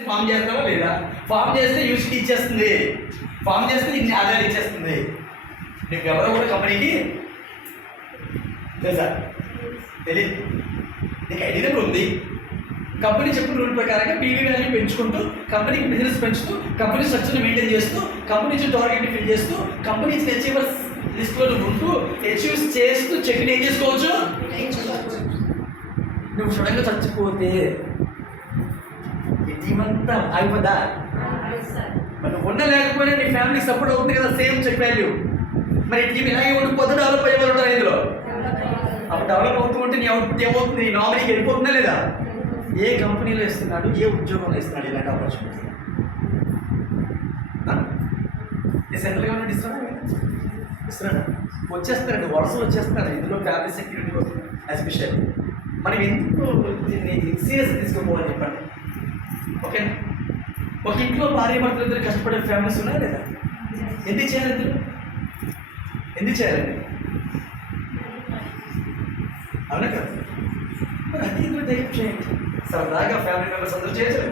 Form చేస్తావా లేదా? Form చేస్తే యూసిటీ ఇచ్చేస్తుంది. ఫామ్ చేస్తే నీకు ఆదాయాలు ఇచ్చేస్తుంది. నీకు ఎవరో కూడా కంపెనీకి తెలుసా? తెలియదు నీకు ఐడి నెంబర్ ఉంది. కంపెనీ చెప్పిన రూల్ ప్రకారంగా పీవీ వాల్యూ పెంచుకుంటూ కంపెనీకి బిజినెస్ పెంచుతూ కంపెనీ స్ట్రక్చర్ని మెయింటైన్ చేస్తూ కంపెనీ నుంచి టార్గెట్ ఫిల్ చేస్తూ కంపెనీ అచీవర్స్ లిస్ట్లో ఉంటూ అచీవ్స్ చేస్తూ చెక్ని ఏం చేసుకోవచ్చు? నువ్వు సడన్గా చచ్చిపోతే ఈ అయిపోదా? మనం నువ్వు ఉన్న లేకపోయినా నీ ఫ్యామిలీకి సపోర్ట్ అవుతుంది కదా సేమ్ చెక్ వాల్యూ మరి టీం ఇలాగే ఉండిపోతే డెవలప్ అయ్యేవాళ్ళు ఉంటారు ఇందులో? అప్పుడు డెవలప్ అవుతూ ఉంటే నీ అవుట్పుట్ ఏమవుతుంది? నీ నామినీకి వెళ్ళిపోతుందా లేదా? ఏ కంపెనీలో ఇస్తున్నాడు ఏ ఉద్యోగంలో ఇస్తున్నాడు ఇలాంటి ఆపర్చునిటీ సెంట్రల్ గవర్నమెంట్ ఇస్తున్నాడు? ఇస్తున్నాడు? వచ్చేస్తారండి వరుస వచ్చేస్తున్నారు ఇందులో ఫ్యామిలీ సెక్యూరిటీ కోసం ఎస్పెషల్ మనం ఎందుకు సీరియస్ తీసుకోపోవాలని చెప్పండి? ఓకే. ఒక ఇంట్లో భార్య భర్తలు ఇద్దరు కష్టపడే ఫ్యామిలీస్ ఉన్నాయా లేదా? ఎందుకు చేయాలి ఇద్దరు? ఎందుకు చేయాలండి అవునా కదా? మరి అది ఎందుకు ధైర్యం చేయండి? సరదాగా ఫ్యామిలీ మెంబర్స్ అందరూ చేయలేదు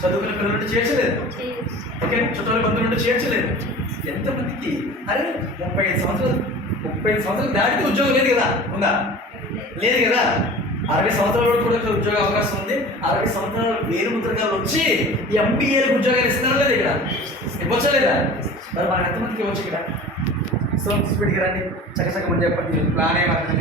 చదువుకున్న పిల్లలు నుండి చేర్చలేదు. ఓకే చుట్టాల బంధువులు నుండి చేర్చలేదు. ఎంతమందికి? అరే ముప్పై ఐదు సంవత్సరాలు ముప్పై ఐదు సంవత్సరాలు దాటితే ఉద్యోగం లేదు కదా? ఉందా? లేదు కదా? అరవై సంవత్సరాల వరకు కూడా ఇక్కడ ఉద్యోగ అవకాశం ఉంది. అరవై సంవత్సరాలు వేరు ముద్రకాలు వచ్చి ఎంబీఏలకు ఉద్యోగాలు ఇస్తున్నారు లేదు ఇక్కడ? ఇవ్వచ్చా లేదా? మరి మనం ఎంతమందికి ఇవ్వచ్చు ఇక్కడ? సో స్పీడ్కి రండి. చక్కచక్క మంది చెప్పండి ప్లాన్ ఏమర్థం